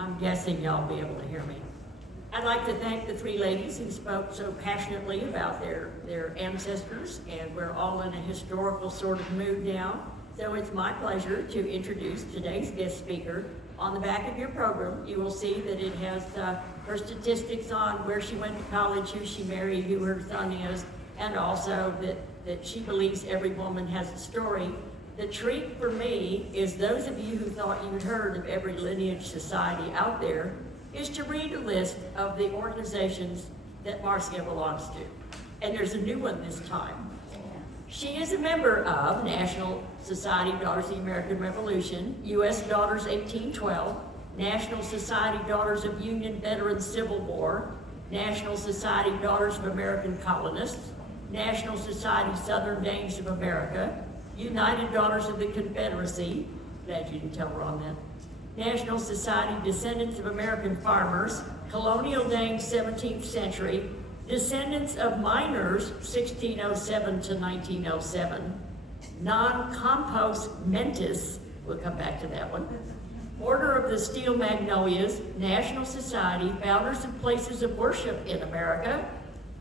I'm guessing y'all will be able to hear me. I'd like to thank the three ladies who spoke so passionately about their ancestors, and we're all in a historical sort of mood now. So it's my pleasure to introduce today's guest speaker. On the back of your program, you will see that it has her statistics on where she went to college, who she married, who her son is, and also that she believes every woman has a story. The treat for me is those of you who thought you'd heard of every lineage society out there is to read a list of the organizations that Marcia belongs to. And there's a new one this time. She is a member of National Society Daughters of the American Revolution, U.S. Daughters 1812, National Society Daughters of Union Veterans Civil War, National Society Daughters of American Colonists, National Society Southern Dames of America, United Daughters of the Confederacy, glad you didn't tell her on that, National Society Descendants of American Farmers, Colonial Dames 17th Century, Descendants of Miners 1607 to 1907, Non-Compos Mentis, we'll come back to that one, Order of the Steel Magnolias, National Society, Founders of Places of Worship in America,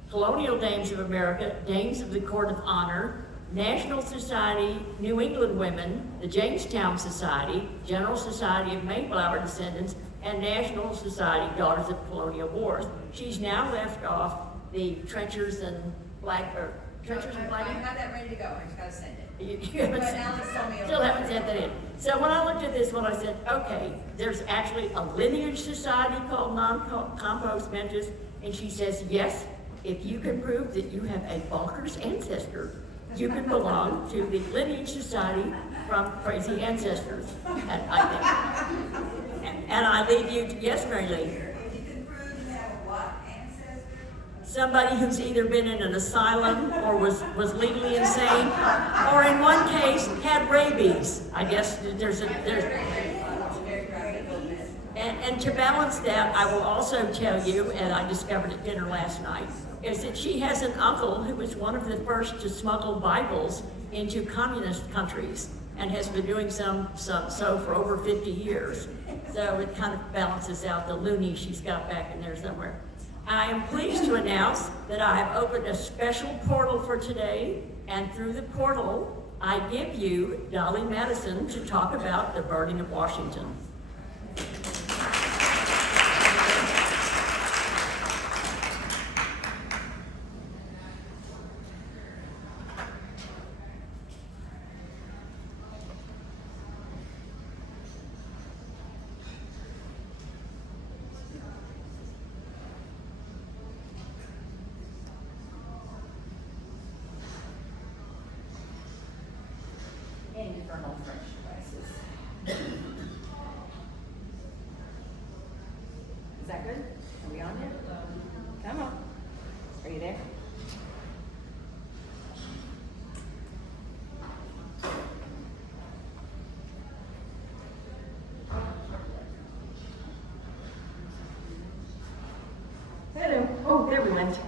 Colonial Dames of America, Dames of the Court of Honor, National Society, New England Women, the Jamestown Society, General Society of Mayflower Descendants, and National Society Daughters of Colonial Wars. She's now left off the trenchers and black, or trenchers and black. I have that ready to go, I just gotta send it. You haven't, But Alex told me still haven't sent that in. So when I looked at this one, I said, okay, there's actually a lineage society called Non-Compos Mentis, and she says, yes, if you can prove that you have a Balkers ancestor, you can belong to the lineage society from crazy ancestors. And I leave you to, yes, Mary Lee. If you can prove you have a what ancestor? Somebody who's either been in an asylum or was legally insane, or in one case had rabies. I guess there's and to balance that, I will also tell you, and I discovered at dinner last night, is that she has an uncle who was one of the first to smuggle Bibles into communist countries and has been doing so for over 50 years. So it kind of balances out the loony she's got back in there somewhere. I am pleased to announce that I have opened a special portal for today, and through the portal, I give you Dolly Madison to talk about the burning of Washington. Infernal French devices. Is that good? Are we on yet? Come on. Are you there? Hello. Oh, there we went.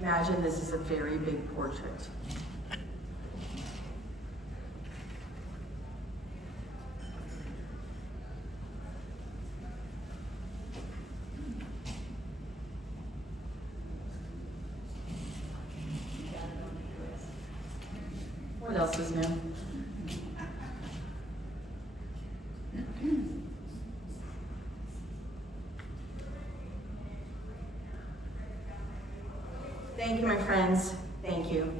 Imagine this is a very big portrait. What else is new? Thank you, my friends. Thank you.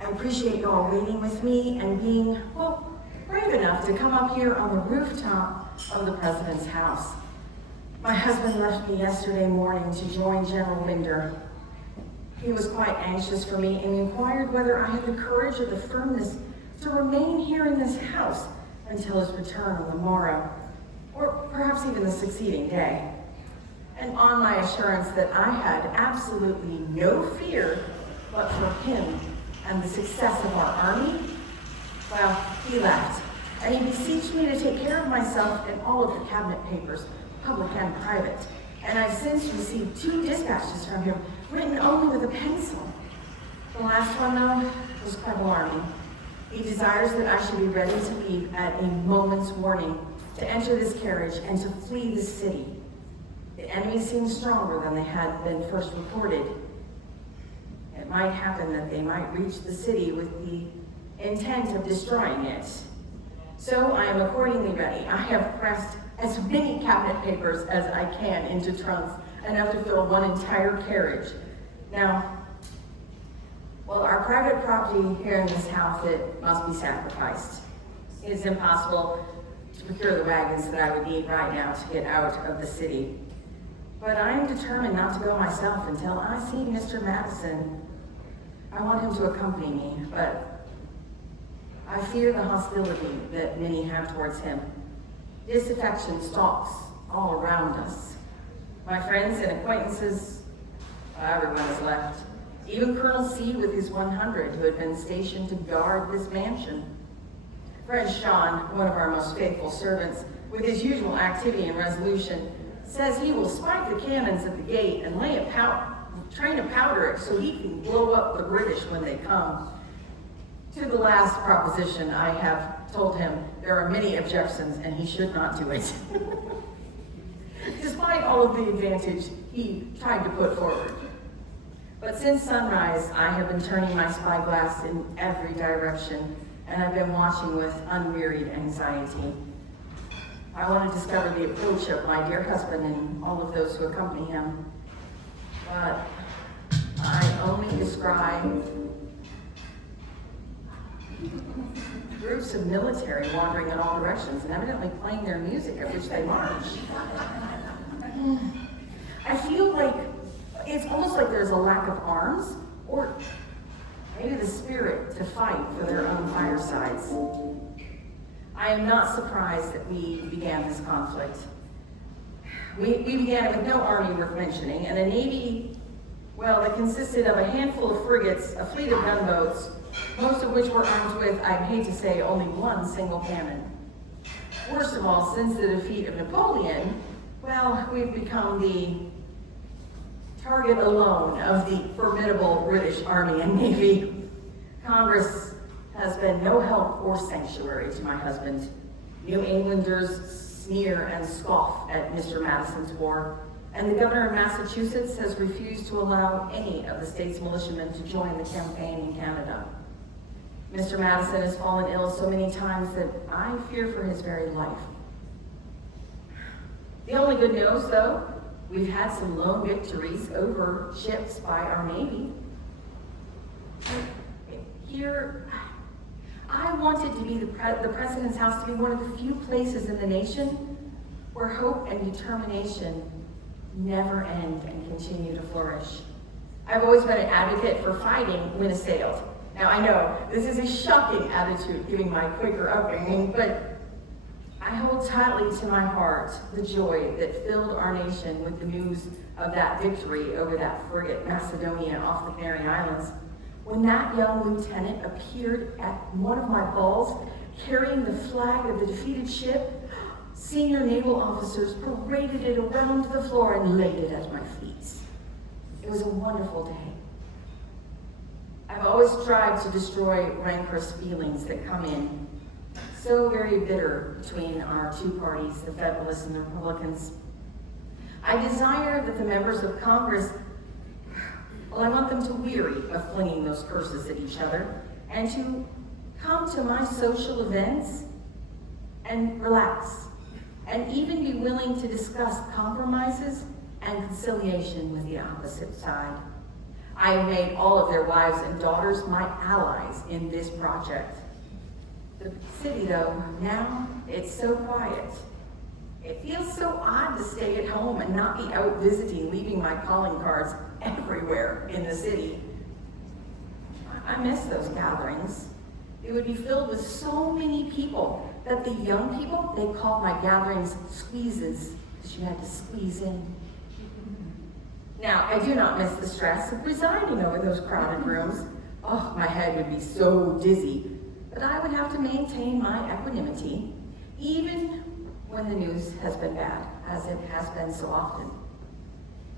I appreciate you all waiting with me and being, well, brave enough to come up here on the rooftop of the President's house. My husband left me yesterday morning to join General Linder. He was quite anxious for me and inquired whether I had the courage or the firmness to remain here in this house until his return on the morrow, or perhaps even the succeeding day. And on my assurance that I had absolutely no fear but for him and the success of our army, well, he left, and he beseeched me to take care of myself and all of the cabinet papers, public and private, and I've since received 2 dispatches from him, written only with a pencil. The last one, though, was quite alarming. He desires that I should be ready to leave at a moment's warning, to enter this carriage and to flee the city. The enemy seems stronger than they had been first reported. It might happen that they might reach the city with the intent of destroying it. So I am accordingly ready. I have pressed as many cabinet papers as I can into trunks, enough to fill one entire carriage. Now, well, our private property here in this house, it must be sacrificed. It is impossible to procure the wagons that I would need right now to get out of the city. But I am determined not to go myself until I see Mr. Madison. I want him to accompany me, but I fear the hostility that many have towards him. Disaffection stalks all around us. My friends and acquaintances, everyone has left. Even Colonel C with his 100 who had been stationed to guard this mansion. Friend Sean, one of our most faithful servants, with his usual activity and resolution, says he will spike the cannons at the gate and train to powder it so he can blow up the British when they come. To the last proposition, I have told him there are many objections and he should not do it. Despite all of the advantage he tried to put forward. But since sunrise, I have been turning my spyglass in every direction, and I've been watching with unwearied anxiety. I want to discover the approach of my dear husband and all of those who accompany him. But I only descry groups of military wandering in all directions and evidently playing their music at which they march. I feel like it's almost like there's a lack of arms, or maybe the spirit to fight for their own firesides. I am not surprised that we began this conflict. We began it with no army worth mentioning, and a navy, well, that consisted of a handful of frigates, a fleet of gunboats, most of which were armed with, I hate to say, only one single cannon. Worst of all, since the defeat of Napoleon, well, we've become the target alone of the formidable British Army and Navy. Congress has been no help or sanctuary to my husband. New Englanders sneer and scoff at Mr. Madison's war, and the governor of Massachusetts has refused to allow any of the state's militiamen to join the campaign in Canada. Mr. Madison has fallen ill so many times that I fear for his very life. The only good news, though, we've had some lone victories over ships by our Navy. Here, I wanted to be the President's house to be one of the few places in the nation where hope and determination never end and continue to flourish. I've always been an advocate for fighting when assailed. Now, I know this is a shocking attitude given my Quaker upbringing, but I hold tightly to my heart the joy that filled our nation with the news of that victory over that frigate Macedonia off the Canary Islands. When that young lieutenant appeared at one of my balls carrying the flag of the defeated ship, senior naval officers paraded it around the floor and laid it at my feet. It was a wonderful day. I've always tried to destroy rancorous feelings that come in so very bitter between our two parties, the Federalists and the Republicans. I desire that the members of Congress, well, I want them to weary of flinging those curses at each other and to come to my social events and relax and even be willing to discuss compromises and conciliation with the opposite side. I have made all of their wives and daughters my allies in this project. The city, though, now it's so quiet. It feels so odd to stay at home and not be out visiting, leaving my calling cards everywhere in the city. I miss those gatherings. It would be filled with so many people that the young people, they called my gatherings squeezes, because you had to squeeze in. Now, I do not miss the stress of presiding over those crowded rooms. Oh, my head would be so dizzy. But I would have to maintain my equanimity, even when the news has been bad, as it has been so often.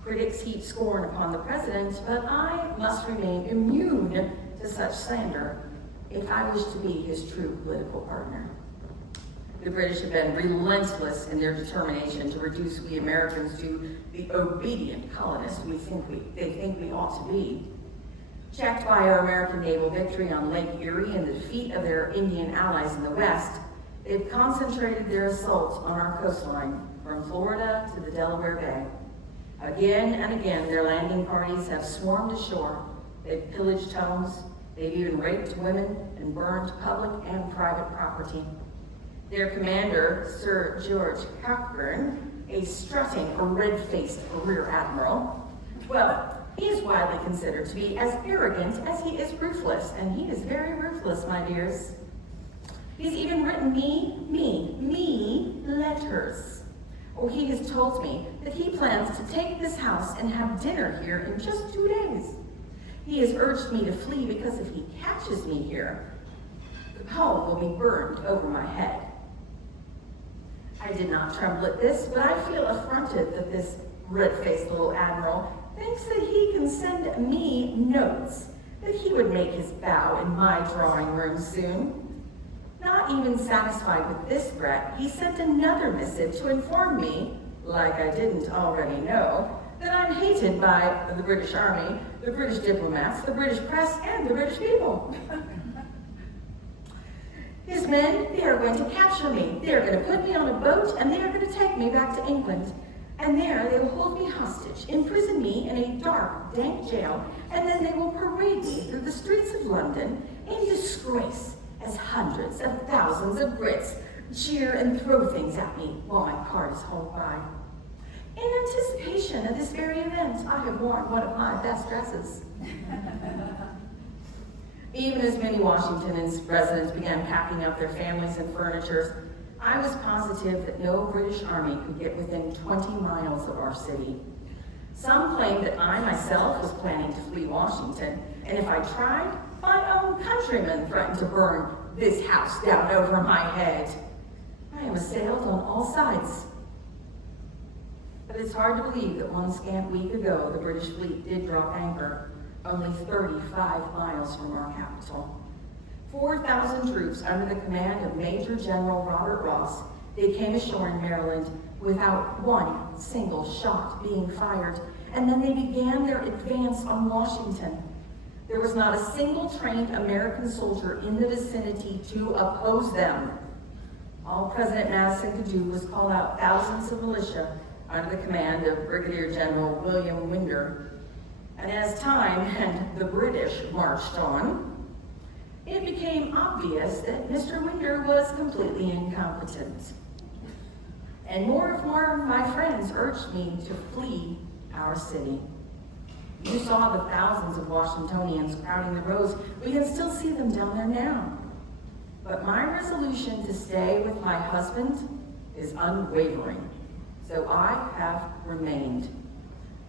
Critics heap scorn upon the president, but I must remain immune to such slander if I wish to be his true political partner. The British have been relentless in their determination to reduce we Americans to the obedient colonists they think we ought to be. Checked by our American naval victory on Lake Erie and the defeat of their Indian allies in the West, they've concentrated their assault on our coastline from Florida to the Delaware Bay. Again and again, their landing parties have swarmed ashore. They've pillaged homes. They've even raped women and burned public and private property. Their commander, Sir George Cockburn, a strutting, red-faced rear admiral, well, he is widely considered to be as arrogant as he is ruthless, and he is very ruthless, my dears. He's even written me letters. Oh, he has told me that he plans to take this house and have dinner here in just 2 days. He has urged me to flee because if he catches me here, the home will be burned over my head. I did not tremble at this, but I feel affronted that this red-faced little admiral thinks that he can send me notes, that he would make his bow in my drawing room soon. Not even satisfied with this threat, he sent another missive to inform me, like I didn't already know, that I'm hated by the British Army, the British diplomats, the British press, and the British people. His men, they are going to capture me. They are going to put me on a boat, and they are going to take me back to England. And there they will hold me hostage, imprison me in a dark, dank jail, and then they will parade me through the streets of London in disgrace as hundreds of thousands of Brits jeer and throw things at me while my cart is hauled by. In anticipation of this very event, I have worn one of my best dresses. Even as many Washington residents began packing up their families and furniture, I was positive that no British army could get within 20 miles of our city. Some claimed that I myself was planning to flee Washington, and if I tried, my own countrymen threatened to burn this house down over my head. I am assailed on all sides. But it's hard to believe that one scant week ago, the British fleet did drop anchor only 35 miles from our capital. 4,000 troops under the command of Major General Robert Ross, they came ashore in Maryland without one single shot being fired, and then they began their advance on Washington. There was not a single trained American soldier in the vicinity to oppose them. All President Madison could do was call out thousands of militia under the command of Brigadier General William Winder. And as time and the British marched on, it became obvious that Mr. Winder was completely incompetent. And more and more of my friends urged me to flee our city. You saw the thousands of Washingtonians crowding the roads. We can still see them down there now. But my resolution to stay with my husband is unwavering. So I have remained.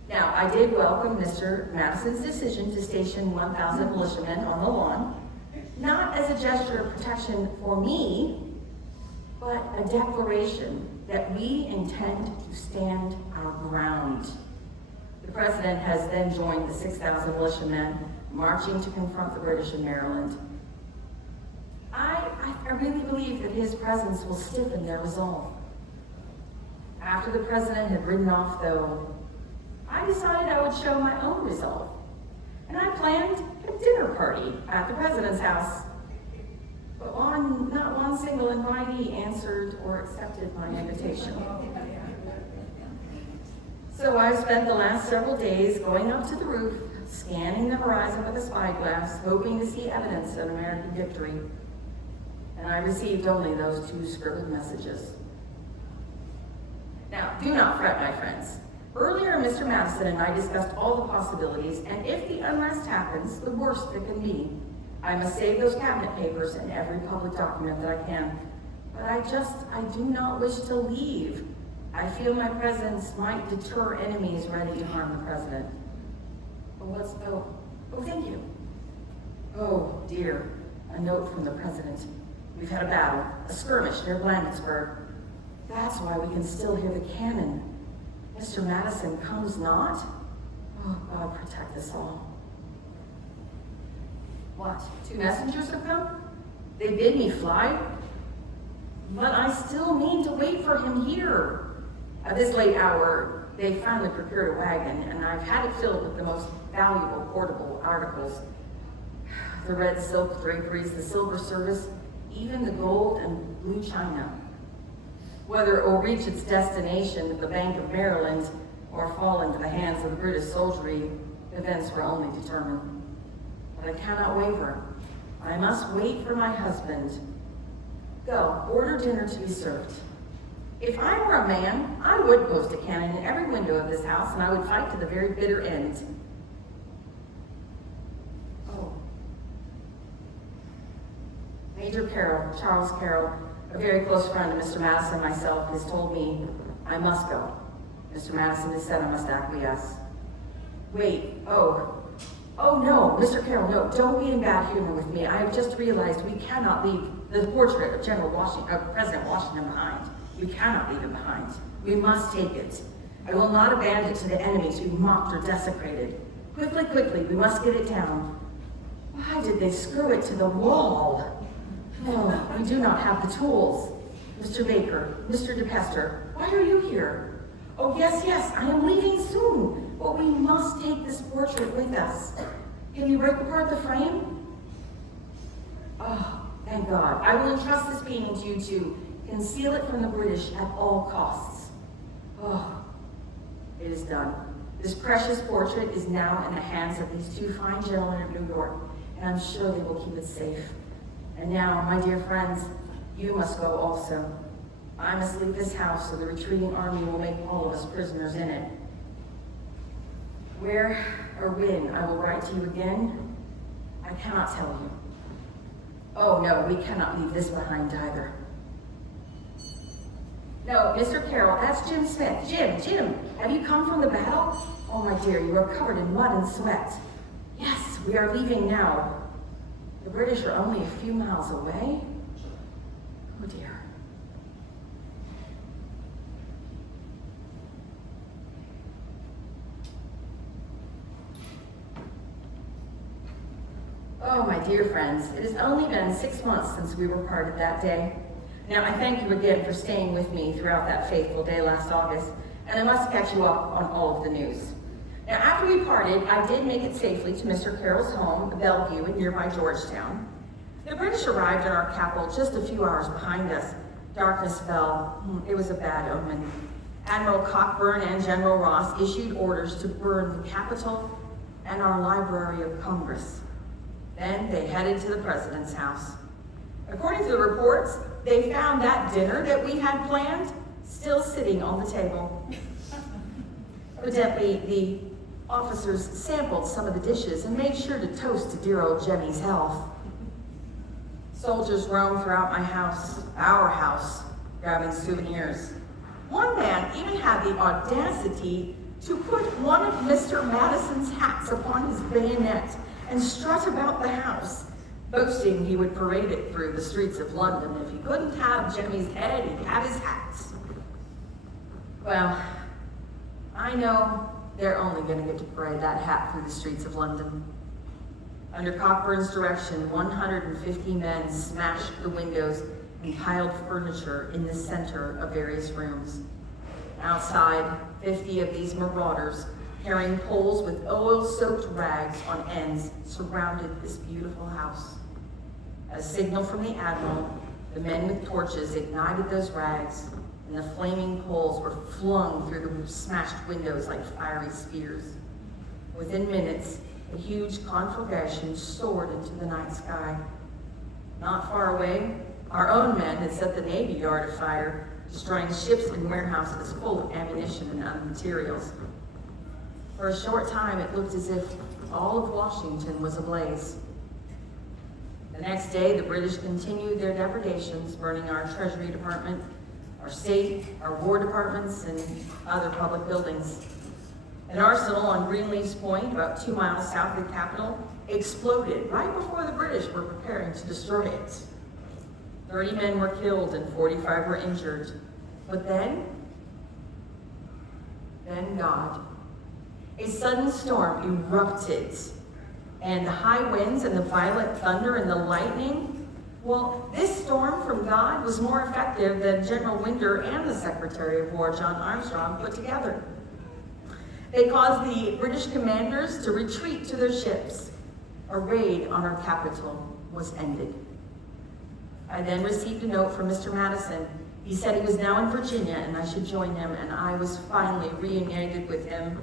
Now, I did welcome Mr. Madison's decision to station 1,000 militiamen on the lawn, not as a gesture of protection for me, but a declaration that we intend to stand our ground. The president has then joined the 6,000 militiamen marching to confront the British in Maryland. I really believe that his presence will stiffen their resolve. After the president had ridden off, though, I decided I would show my own resolve. And I planned a dinner party at the president's house. But not one single invitee answered or accepted my invitation. So I've spent the last several days going up to the roof, scanning the horizon with a spyglass, hoping to see evidence of American victory. And I received only those 2 scribbled messages. Now, do not fret, my friends. Earlier, Mr. Madison and I discussed all the possibilities, and if the unrest happens, the worst that can be. I must save those cabinet papers and every public document that I can. But I do not wish to leave. I feel my presence might deter enemies ready to harm the president. Thank you. Oh, dear, a note from the president. We've had a battle, a skirmish near Blanditsburg. That's why we can still hear the cannon. Mr. Madison comes not? Oh, God, protect us all. What, 2 messengers have come? They bid me fly? But I still mean to wait for him here. At this late hour, they finally procured a wagon, and I've had it filled with the most valuable portable articles. The red silk draperies, the silver service, even the gold and blue china. Whether it will reach its destination at the Bank of Maryland or fall into the hands of the British soldiery, events will only determine. But I cannot waver. I must wait for my husband. Go, order dinner to be served. If I were a man, I would post a cannon in every window of this house, and I would fight to the very bitter end. Oh. Major Carroll, Charles Carroll, a very close friend of Mr. Madison and myself, has told me I must go. Mr. Madison has said I must acquiesce. Wait, oh no, Mr. Carroll, no, don't be in bad humor with me. I have just realized we cannot leave the portrait of President Washington behind. We cannot leave it behind. We must take it. I will not abandon it to the enemies who mocked or desecrated. Quickly, we must get it down. Why did they screw it to the wall? Oh, we do not have the tools. Mr. Baker, Mr. DePester, why are you here? Oh, yes, I am leaving soon, but we must take this portrait with us. Can you break apart the frame? Oh, thank God. I will entrust this painting to you to conceal it from the British at all costs. Oh, it is done. This precious portrait is now in the hands of these 2 fine gentlemen of New York, and I'm sure they will keep it safe. And now, my dear friends, you must go also. I must leave this house, so the retreating army will make all of us prisoners in it. Where or when I will write to you again, I cannot tell you. Oh no, we cannot leave this behind either. No, Mr. Carroll, that's Jim Smith. Jim, have you come from the battle? Oh my dear, you are covered in mud and sweat. Yes, we are leaving now. The British are only a few miles away. Oh dear. Oh, my dear friends, it has only been 6 months since we were parted that day. Now, I thank you again for staying with me throughout that fateful day last August, and I must catch you up on all of the news. Now, after we parted, I did make it safely to Mr. Carroll's home, Bellevue, in nearby Georgetown. The British arrived at our capital just a few hours behind us. Darkness fell. It was a bad omen. Admiral Cockburn and General Ross issued orders to burn the Capitol and our Library of Congress. Then they headed to the President's house. According to the reports, they found that dinner that we had planned still sitting on the table. Evidently, the officers sampled some of the dishes and made sure to toast to dear old Jenny's health. Soldiers roamed throughout my house, our house, grabbing souvenirs. One man even had the audacity to put one of Mr. Madison's hats upon his bayonet and strut about the house, boasting he would parade it through the streets of London. If he couldn't have Jimmy's head, he'd have his hat. Well, I know they're only going to get to parade that hat through the streets of London. Under Cockburn's direction, 150 men smashed the windows and piled furniture in the center of various rooms. Outside, 50 of these marauders, carrying poles with oil-soaked rags on ends, surrounded this beautiful house. At a signal from the Admiral, the men with torches ignited those rags, and the flaming poles were flung through the smashed windows like fiery spears. Within minutes, a huge conflagration soared into the night sky. Not far away, our own men had set the Navy Yard afire, destroying ships and warehouses full of ammunition and other materials. For a short time, it looked as if all of Washington was ablaze. The next day, the British continued their depredations, burning our Treasury Department, our State, our War Departments, and other public buildings. An arsenal on Greenleaf's Point, about 2 miles south of the Capitol, exploded right before the British were preparing to destroy it. 30 men were killed and 45 were injured. But then then God. A sudden storm erupted, and the high winds and the violent thunder and the lightning, well, this storm from God was more effective than General Winder and the Secretary of War, John Armstrong, put together. They caused the British commanders to retreat to their ships. A raid on our capital was ended. I then received a note from Mr. Madison. He said he was now in Virginia and I should join him, and I was finally reunited with him.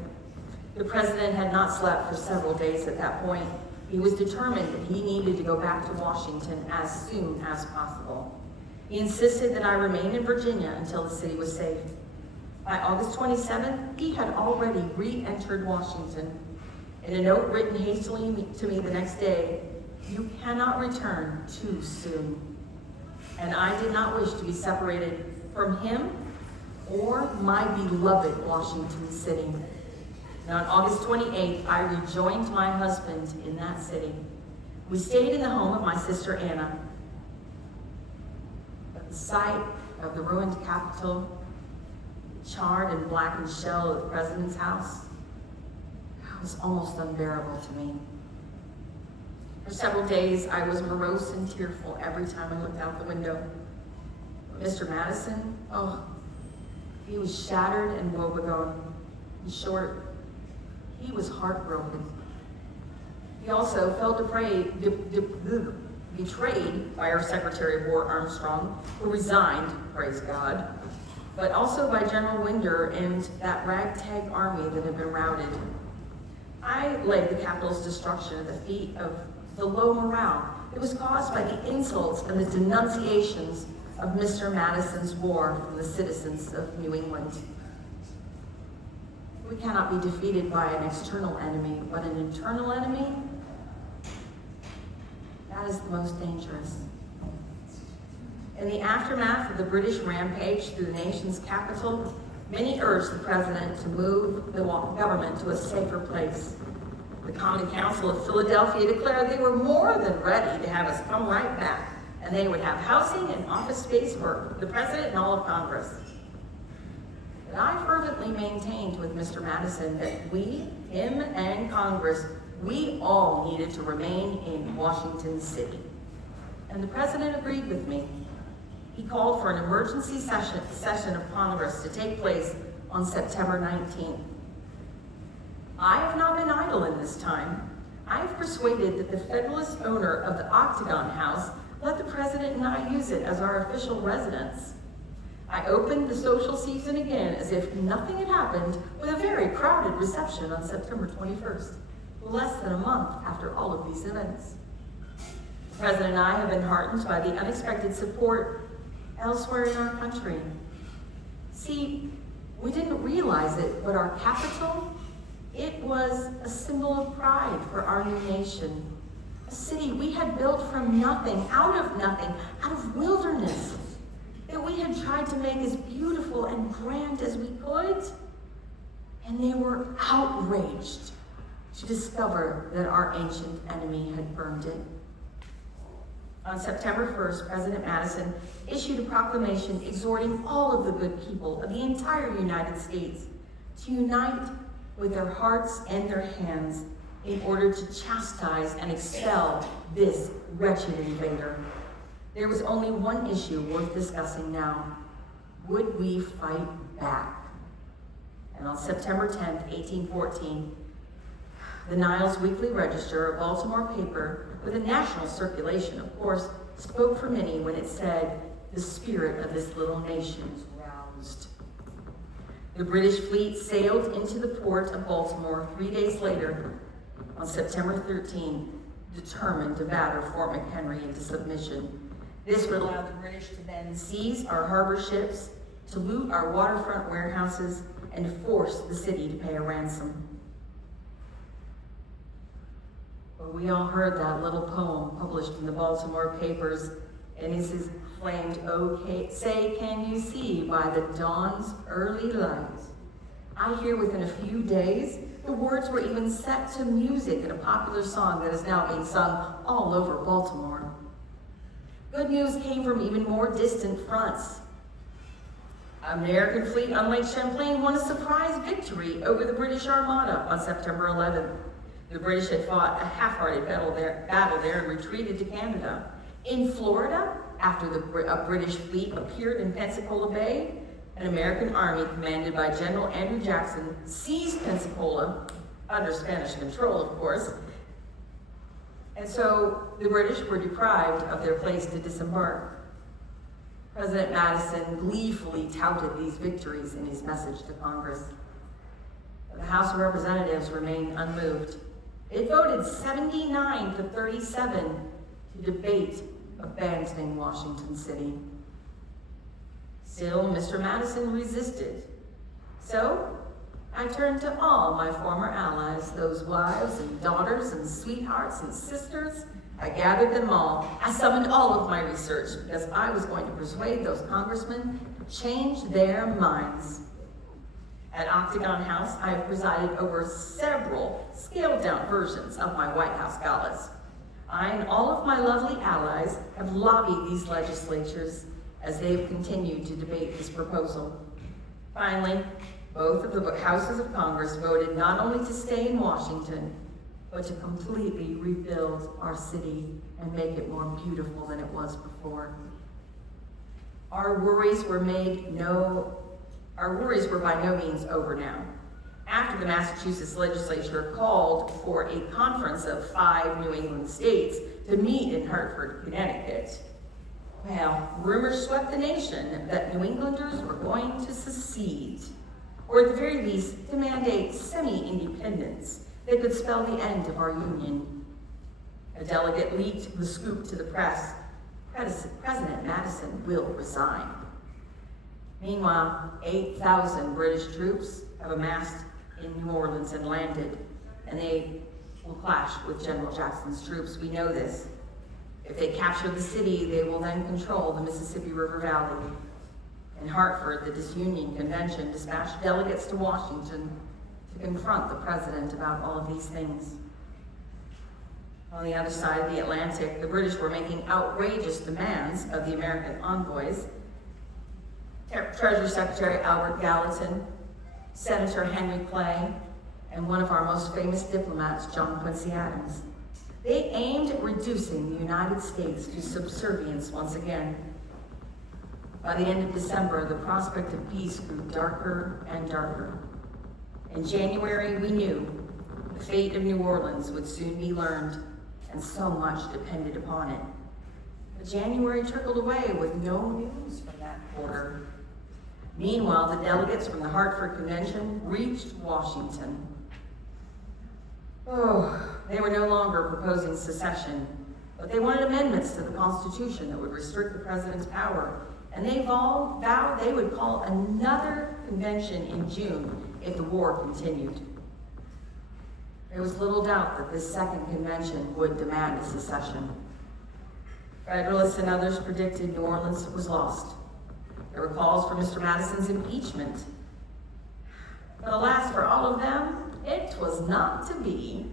The president had not slept for several days at that point. He was determined that he needed to go back to Washington as soon as possible. He insisted that I remain in Virginia until the city was safe. By August 27th, he had already re-entered Washington. In a note written hastily to me the next day, "You cannot return too soon." And I did not wish to be separated from him or my beloved Washington city. And on August 28th, I rejoined my husband in that city. We stayed in the home of my sister Anna. But the sight of the ruined Capitol, charred and blackened shell of the president's house, was almost unbearable to me. For several days, I was morose and tearful every time I looked out the window. Mr. Madison, he was shattered and woebegone. In short, he was heartbroken. He also felt betrayed by our Secretary of War, Armstrong, who resigned, praise God, but also by General Winder and that ragtag army that had been routed. I laid the Capitol's destruction at the feet of the low morale that was caused by the insults and the denunciations of Mr. Madison's war from the citizens of New England. We cannot be defeated by an external enemy, but an internal enemy, that is the most dangerous. In the aftermath of the British rampage through the nation's capital, many urged the president to move the government to a safer place. The Common Council of Philadelphia declared they were more than ready to have us come right back, and they would have housing and office space for the president and all of Congress. But I fervently maintained with Mr. Madison that we, him and Congress, we all needed to remain in Washington City. And the president agreed with me. He called for an emergency session of Congress to take place on September 19th. I have not been idle in this time. I have persuaded that the Federalist owner of the Octagon House let the president and I use it as our official residence. I opened the social season again as if nothing had happened, with a very crowded reception on September 21st, less than a month after all of these events. The president and I have been heartened by the unexpected support elsewhere in our country. See, we didn't realize it, but our capital, it was a symbol of pride for our new nation. A city we had built from nothing, out of wilderness, that we had tried to make as beautiful and grand as we could. And they were outraged to discover that our ancient enemy had burned it. On September 1st, President Madison issued a proclamation exhorting all of the good people of the entire United States to unite with their hearts and their hands in order to chastise and expel this wretched invader. There was only one issue worth discussing now. Would we fight back? And on September 10th, 1814, the Niles Weekly Register, a Baltimore paper with a national circulation, of course, spoke for many when it said, "The spirit of this little nation is roused." The British fleet sailed into the port of Baltimore 3 days later, on September 13, determined to batter Fort McHenry into submission. This would allow the British to then seize our harbor ships, to loot our waterfront warehouses, and force the city to pay a ransom. But we all heard that little poem published in the Baltimore papers, and it is claimed, "Okay, say can you see by the dawn's early light?" I hear within a few days, the words were even set to music in a popular song that is now being sung all over Baltimore. Good news came from even more distant fronts. American fleet on Lake Champlain won a surprise victory over the British Armada on September 11th. The British had fought a half-hearted battle there and retreated to Canada. In Florida, after a British fleet appeared in Pensacola Bay, an American army commanded by General Andrew Jackson seized Pensacola, under Spanish control, of course, and so the British were deprived of their place to disembark. President Madison gleefully touted these victories in his message to Congress. But the House of Representatives remained unmoved. It voted 79 to 37 to debate abandoning Washington City. Still, Mr. Madison resisted. So, I turned to all my former allies, those wives and daughters and sweethearts and sisters. I gathered them all. I summoned all of my research because I was going to persuade those congressmen to change their minds. At Octagon House, I have presided over several scaled-down versions of my White House galas. I and all of my lovely allies have lobbied these legislatures as they have continued to debate this proposal. Finally, both of the houses of Congress voted not only to stay in Washington, but to completely rebuild our city and make it more beautiful than it was before. Our worries were by no means over now. After the Massachusetts legislature called for a conference of 5 New England states to meet in Hartford, Connecticut, well, rumors swept the nation that New Englanders were going to secede, or at the very least, to mandate semi-independence that could spell the end of our union. A delegate leaked the scoop to the press. President Madison will resign. Meanwhile, 8,000 British troops have amassed in New Orleans and landed, and they will clash with General Jackson's troops. We know this. If they capture the city, they will then control the Mississippi River Valley. In Hartford, the Disunion Convention dispatched delegates to Washington to confront the president about all of these things. On the other side of the Atlantic, the British were making outrageous demands of the American envoys. Treasury Secretary Albert Gallatin, Senator Henry Clay, and one of our most famous diplomats, John Quincy Adams. They aimed at reducing the United States to subservience once again. By the end of December, the prospect of peace grew darker and darker. In January, we knew the fate of New Orleans would soon be learned, and so much depended upon it. But January trickled away with no news from that quarter. Meanwhile, the delegates from the Hartford Convention reached Washington. They were no longer proposing secession, but they wanted amendments to the Constitution that would restrict the president's power. And they vowed they would call another convention in June if the war continued. There was little doubt that this second convention would demand a secession. Federalists and others predicted New Orleans was lost. There were calls for Mr. Madison's impeachment. But alas, for all of them, it was not to be.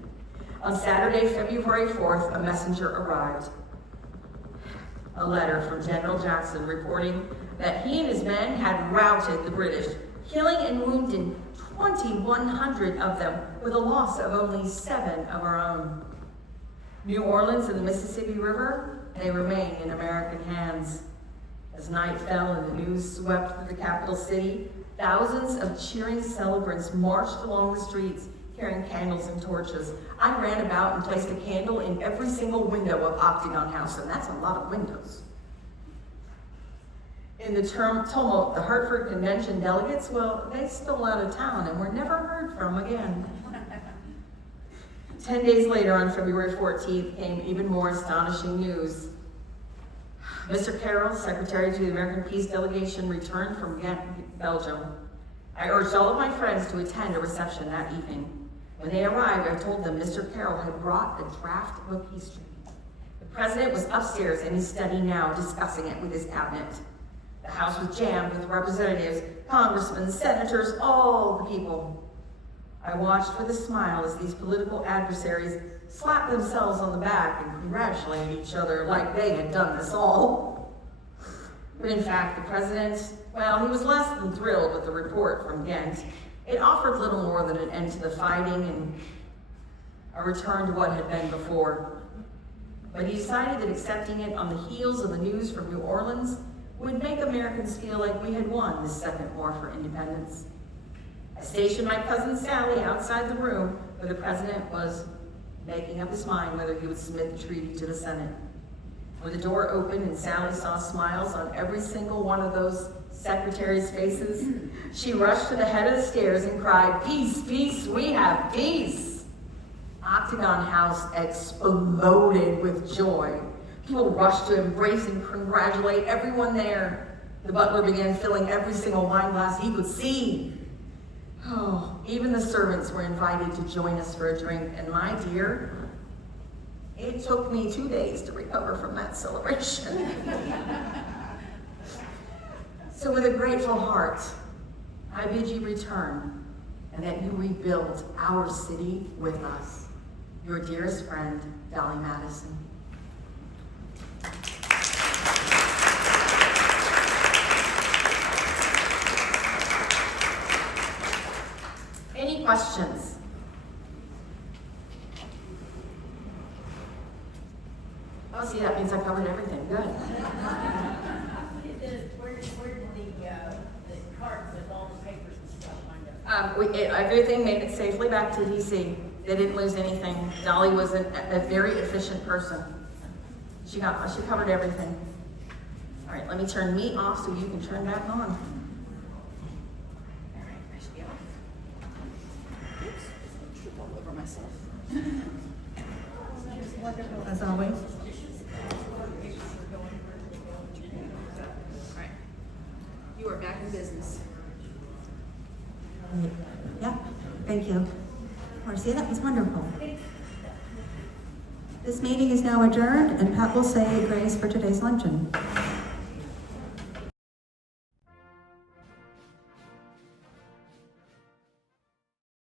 On Saturday, February 4th, a messenger arrived. A letter from General Jackson reporting that he and his men had routed the British, killing and wounding 2,100 of them with a loss of only 7 of our own. New Orleans and the Mississippi River, they remain in American hands. As night fell and the news swept through the capital city, thousands of cheering celebrants marched along the streets carrying candles and torches. I ran about and placed a candle in every single window of Octagon House, and that's a lot of windows. In the tumult, the Hartford Convention delegates, well, they stole out of town and were never heard from again. 10 days later, on February 14th, came even more astonishing news. Mr. Carroll, Secretary to the American Peace Delegation, returned from Belgium. I urged all of my friends to attend a reception that evening. When they arrived, I told them Mr. Carroll had brought a draft of a peace treaty. The president was upstairs in his study now, discussing it with his cabinet. The house was jammed with representatives, congressmen, senators, all the people. I watched with a smile as these political adversaries slapped themselves on the back and congratulated each other like they had done this all. But in fact, the president, well, he was less than thrilled with the report from Ghent. It offered little more than an end to the fighting and a return to what had been before. But he decided that accepting it on the heels of the news from New Orleans would make Americans feel like we had won this second war for independence. I stationed my cousin Sally outside the room where the president was making up his mind whether he would submit the treaty to the Senate. When the door opened and Sally saw smiles on every single one of those secretaries' faces, she rushed to the head of the stairs and cried, "Peace, peace, we have peace!" Octagon House exploded with joy. People rushed to embrace and congratulate everyone there. The butler began filling every single wine glass he could see. Oh, even the servants were invited to join us for a drink, and my dear, it took me 2 days to recover from that celebration. So with a grateful heart, I bid you return, and that you rebuild our city with us. Your dearest friend, Dolly Madison. Any questions? Oh, see, that means I covered everything. Good. Where did the carts with all the papers and stuff wind up? Everything made it safely back to DC. They didn't lose anything. Dolly was a very efficient person. She covered everything. All right, let me turn me off so you can turn back on. All right, I should be off. Oops, trip all over myself. As always. All right, you are back in business. Yeah, thank you. Marcia, that was wonderful. This meeting is now adjourned, and Pat will say grace for today's luncheon.